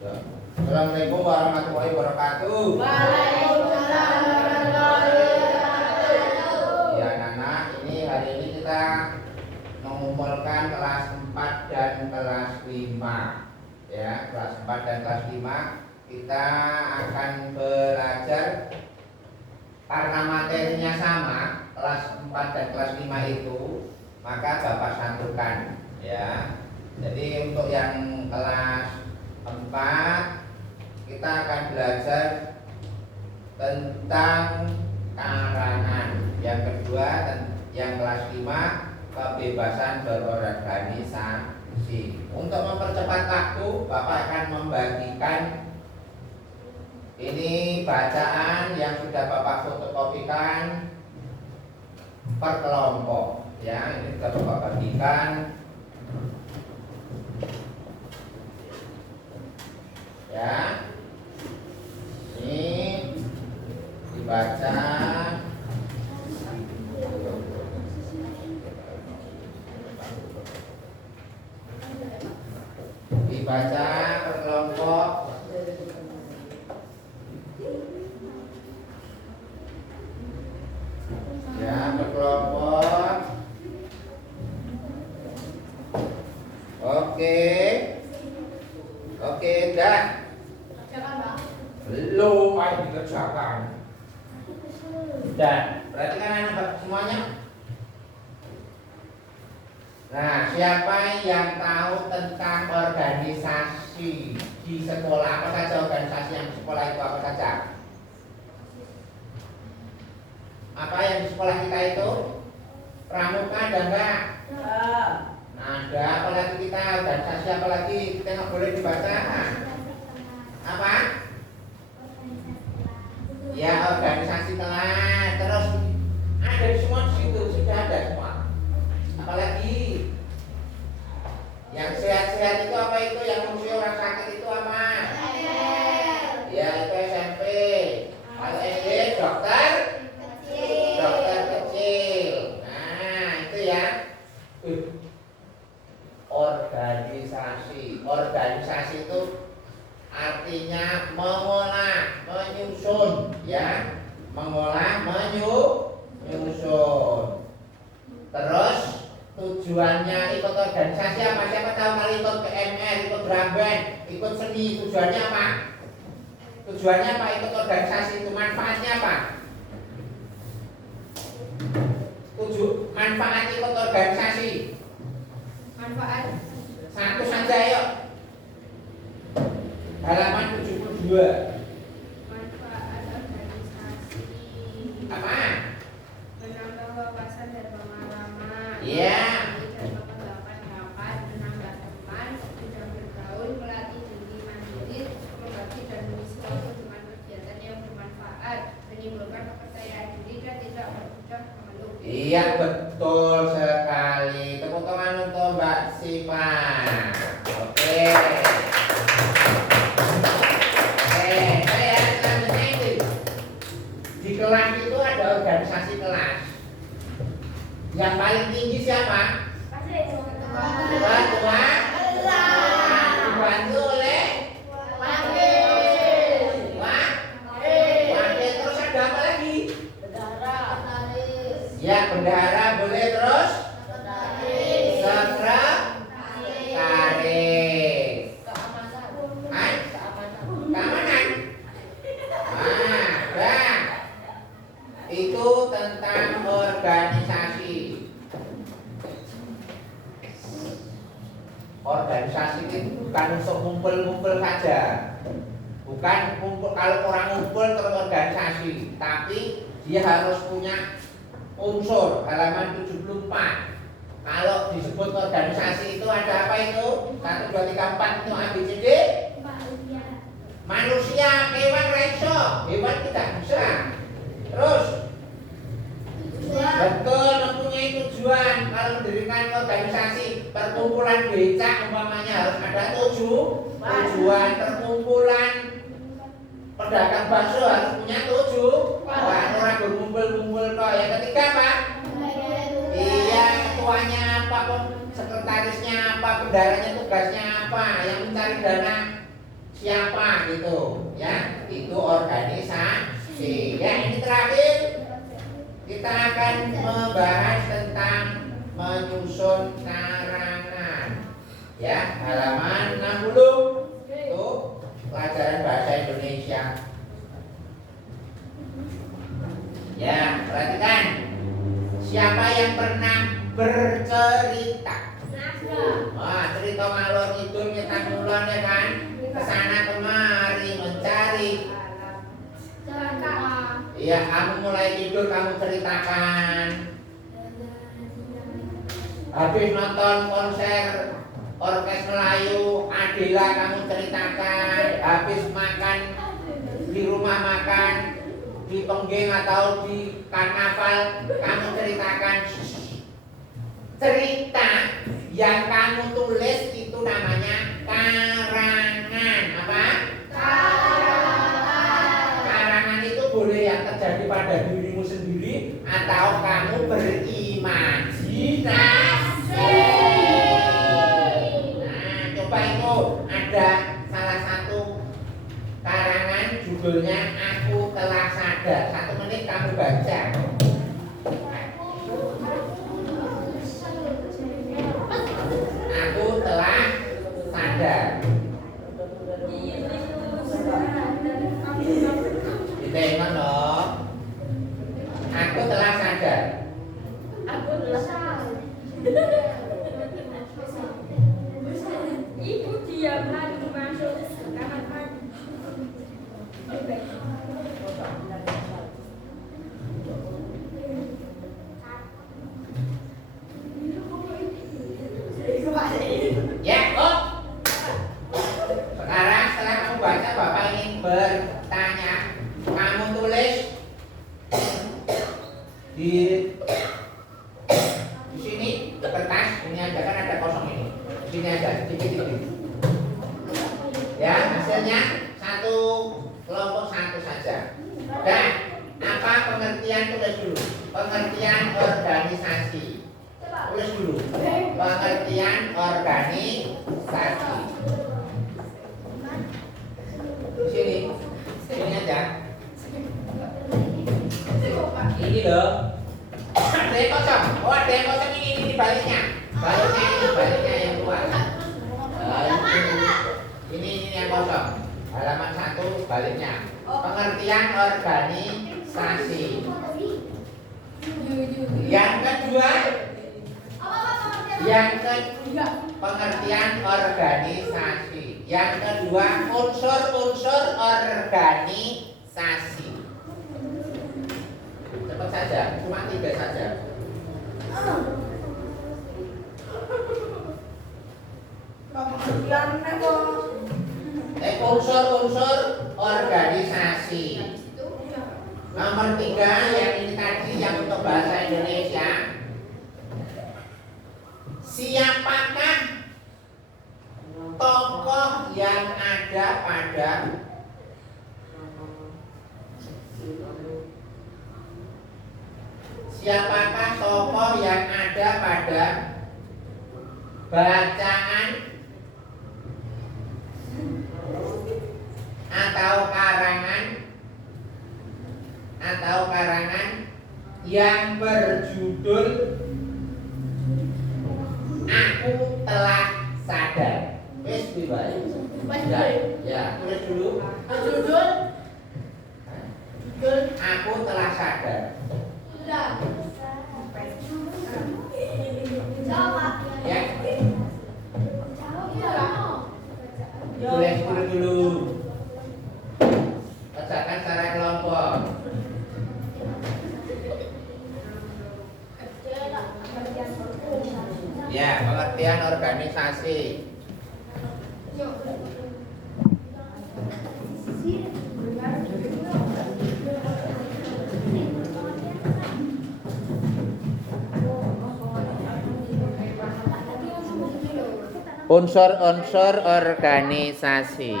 Ya. Assalamualaikum warahmatullahi wabarakatuh. Waalaikumsalam warahmatullahi wabarakatuh. Ya anak-anak, ini hari ini kita mengumpulkan kelas 4 dan kelas 5. Ya, kelas 4 dan kelas 5 kita akan belajar karena materinya sama, kelas 4 dan kelas 5 itu, maka Bapak satukan ya. Jadi untuk yang kelas 4 kita akan belajar tentang karangan. Yang kedua, yang kelas 5 kebebasan berorganisasi. Untuk mempercepat waktu, Bapak akan membagikan ini bacaan yang sudah Bapak fotokopikan per kelompok. Ya, ini sudah Bapak bagikan. Ya, ini dibaca. Dibaca per kelompok. Ya, per kelompok. Oke, dah. Belum ayo dikerjakan. Dan berarti kan anak semuanya. Nah, siapa yang tahu tentang organisasi di sekolah? Apa saja organisasi yang di sekolah itu apa saja? Apa yang di sekolah kita itu? Pramuka ada enggak? Nah, ada. Apalagi kita organisasi apalagi kita nggak boleh dibaca. Apa? Ya, organisasi kelas. Terus ada semua di situ, sudah ada semua. Apalagi yang sehat-sehat itu apa itu? Yang ngurusi orang sakit itu apa? Ya, itu SMP. Kalau SD dokter kecil. Nah, itu ya. Organisasi itu artinya mengolah, menyusun, ya. Mengolah, menyusun. Terus tujuannya ikut organisasi apa? Siapa tahu kali ikut PMR, ikut drum band, ikut seni, tujuannya apa? Tujuannya apa ikut organisasi itu? Manfaatnya apa? Manfaat ikut organisasi. Manfaat Satu saja yuk. Halaman 72. manfaat organisasi Apa? menambah wawasan dan pengalaman. Iya. Dan pendapat, menambah teman, mudah bergaul, melatih diri mandiri, membagi dan mengisi waktu dengan kegiatan yang bermanfaat, menimbulkan kepercayaan diri dan tidak mudah mengeluh. Iya, betul sekali. Tepuk tangan untuk Mbak Siva. Oke. Saya selanjutnya itu di kelas itu ada organisasi kelas. Yang paling tinggi siapa? Ketua. Dibantu oleh wakil. Terus ada apa lagi? Ya, bendahara boleh, terus sekretaris. Keamanan. Nah, itu tentang organisasi. Organisasi itu bukan untuk ngumpul-ngumpul saja. Bukan ngumpul, kalau orang ngumpul terus organisasi, tapi dia harus punya unsur. Halaman 74. Kalau disebut organisasi itu ada apa itu? 1, 2, 3, 4 itu ABCD. Manusia, hewan raiso, hewan tidak bisa. Terus betul, mempunyai tujuan. Kalau mendirikan organisasi perkumpulan becak umpamanya harus ada tujuan. Perkumpulan pedagang bakso harus punya tujuan. Orang berkumpul-kumpul kok. Yang ketiga apa? Iya, ketuanya apa, sekretarisnya apa, bendaharanya tugasnya apa, yang mencari dana siapa gitu ya, itu organisasi. Ya, ini terakhir kita akan membahas tentang menyusun karangan ya, halaman 60 itu pelajaran bahasa Indonesia. Ya, perhatikan. Siapa yang pernah bercerita? Wah, cerita ngalor ngidul nyetak ngulon ya kan? Kesana kemari mencari. Iya, kamu mulai tidur kamu ceritakan. Habis nonton konser Orkes Melayu Adela kamu ceritakan. Habis makan di rumah makan di penggeng atau di karnaval kamu ceritakan. Cerita yang kamu tulis itu namanya karangan. Apa? Karangan itu boleh yang terjadi pada dirimu sendiri atau kamu berimajinasi. Nah, coba itu ada salah satu karangan judulnya Aku Telah Sadar. 1 menit kamu baca. Aku telah sadar. Ditengok dong. Aku telah sadar. Ibu diam lagi masuk kamar mandi. Ya, kok. Sekarang setelah kamu baca, Bapak ingin bertanya. Kamu tulis di sini kertas ini aja, kan ada kosong ini. Sini aja, titik-titik. Ya, hasilnya satu kelompok satu saja. Dan apa pengertian, tulis dulu. Pengertian organisasi. Tulis dulu. Pengertian organisasi. Sini aja. Ini loh. Ada yang kosong. Oh, ada yang kosong ini baliknya. Baliknya yang keluar. Ini yang kosong. Halaman 1 baliknya. Pengertian organisasi. Yang kedua, pengertian organisasi. Yang kedua, unsur-unsur organisasi. Cepat saja, cuma 3 saja. Unsur-unsur organisasi. Nomor 3 yang ini tadi yang untuk bahasa Indonesia. Siapakah tokoh yang ada pada bacaan atau karangan yang berjudul Aku Telah Sadar. Wes baik. Ya, tulis dulu. Judul Aku Telah Sadar. Ya. Tulis dulu. Kerjakan secara kelompok. Ya, pengertian organisasi. Unsur-unsur organisasi.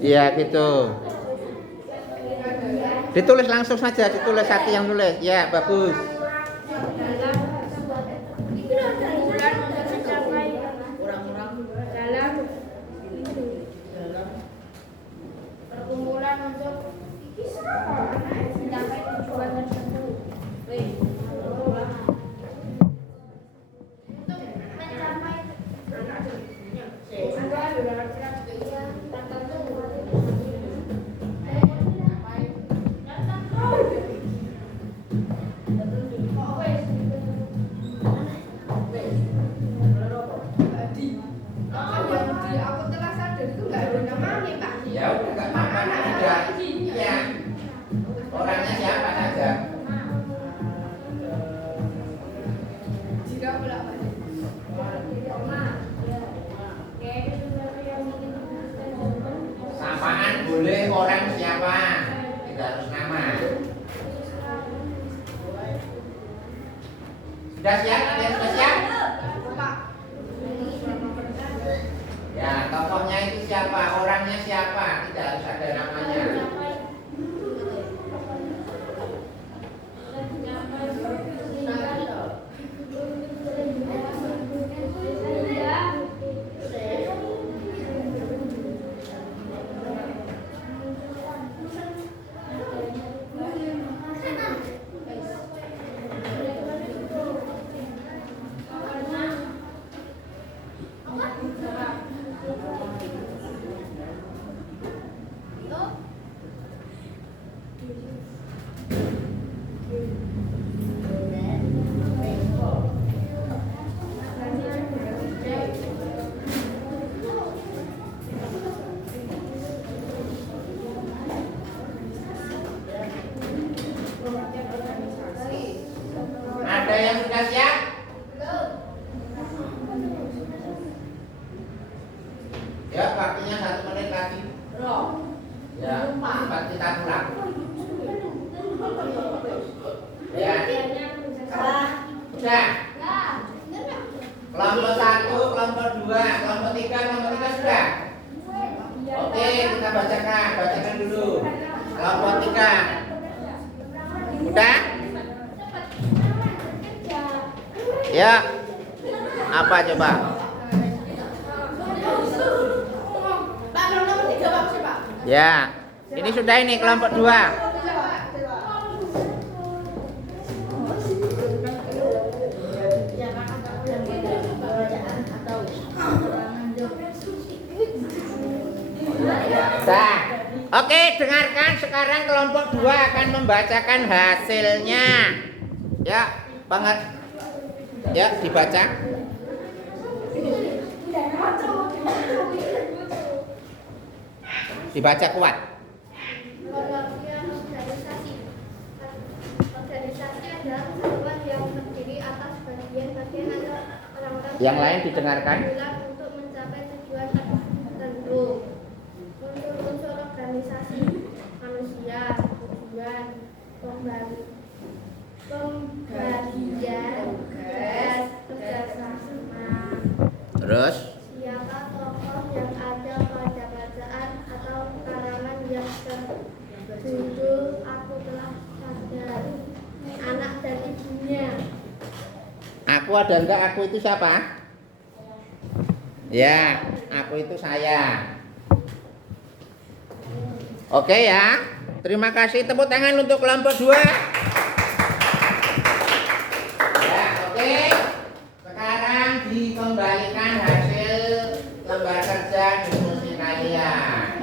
Iya gitu. Ditulis langsung saja, ditulis Sati yang nulis. Ya, bagus. Perkumpulan untuk mencapai tujuan tersebut. Aku telah sadar itu nggak ada namanya, Pak. Ya udah nggak apa-apa, tidak. Iya. Orangnya siapa saja? Jika bolak balik. Sapaan boleh orang siapa, tidak harus nama. Sudah siap? Ada yang sudah siap? Pak. Ya, tokohnya itu siapa, orangnya siapa, tidak harus ada namanya. Ada yang sudah siap? Ya, waktunya 1 menit lagi. Ya, cepat kita pulang. Ya, sudah. Kelompok 1, kelompok 2, kelompok 3 sudah. Oke, kita bacakan dulu. Kelompok 3. Udah? Ya. Apa coba? Ya. Ini sudah ini kelompok 2. Nah, oke, dengarkan sekarang kelompok 2 akan membacakan hasilnya. Ya, banget. Ya, dibaca. Dibaca kuat. Pengertian organisasi. Organisasi adalah kesatuan yang terdiri atas bagian-bagian atau orang-orang Yang lain didengarkan. untuk mencapai tujuan tertentu. Unsur-unsur organisasi manusia, tujuan, pembagian tugas, kerjasama. Terus Siapa tokoh yang ada pada bacaan atau karangan yang berjudul Aku Telah Sadar, anak dan ibunya. aku ada enggak? Aku itu siapa? Ya, aku itu saya. Oke ya. Terima kasih, tepuk tangan untuk kelompok 2. Ya, oke. Sekarang dikembalikan hasil lembar kerja diskusi kalian.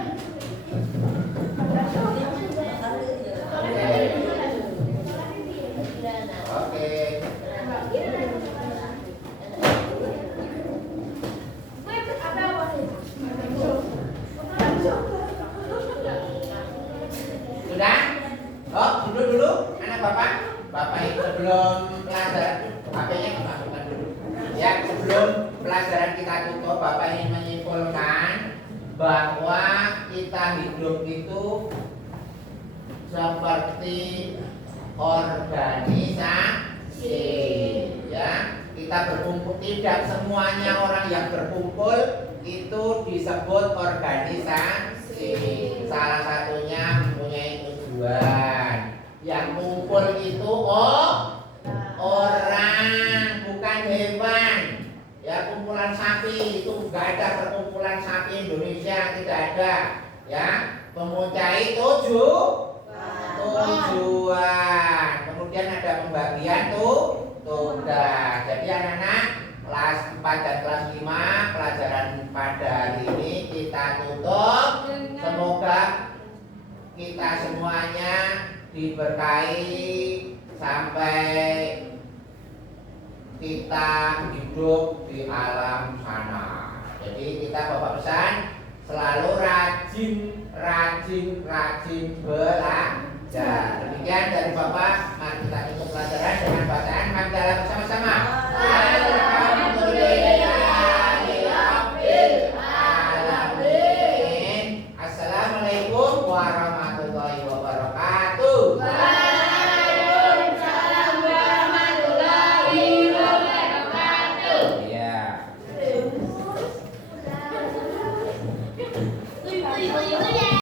Oke. Sudah? Oh, duduk dulu, anak bapak. Bapak itu sebelum pelajaran, HP-nya kemasukan dulu. Ya, sebelum pelajaran kita tutup, bapak ingin menyimpulkan bahwa kita hidup itu seperti organisasi. Ya, kita berkumpul. Tidak semuanya orang yang berkumpul itu disebut organisasi. Salah satunya mempunyai tujuan. Yang kumpul itu orang, bukan hewan. Ya, kumpulan sapi itu enggak ada perkumpulan sapi Indonesia, tidak ada. Ya, mempunyai tujuan. Kemudian ada pembagian tugas. Jadi anak-anak kelas 4 dan kelas 5 pelajaran pada hari ini kita tutup. Semoga kita semuanya diberkahi sampai kita hidup di alam sana. Jadi kita bapak pesan selalu rajin belajar. Demikian dari bapak. Mari kita tutup pelajaran dengan bacaan hamdalah bersama-sama. Alhamdulillahirabbil alamin. Assalamualaikum warahmatullahi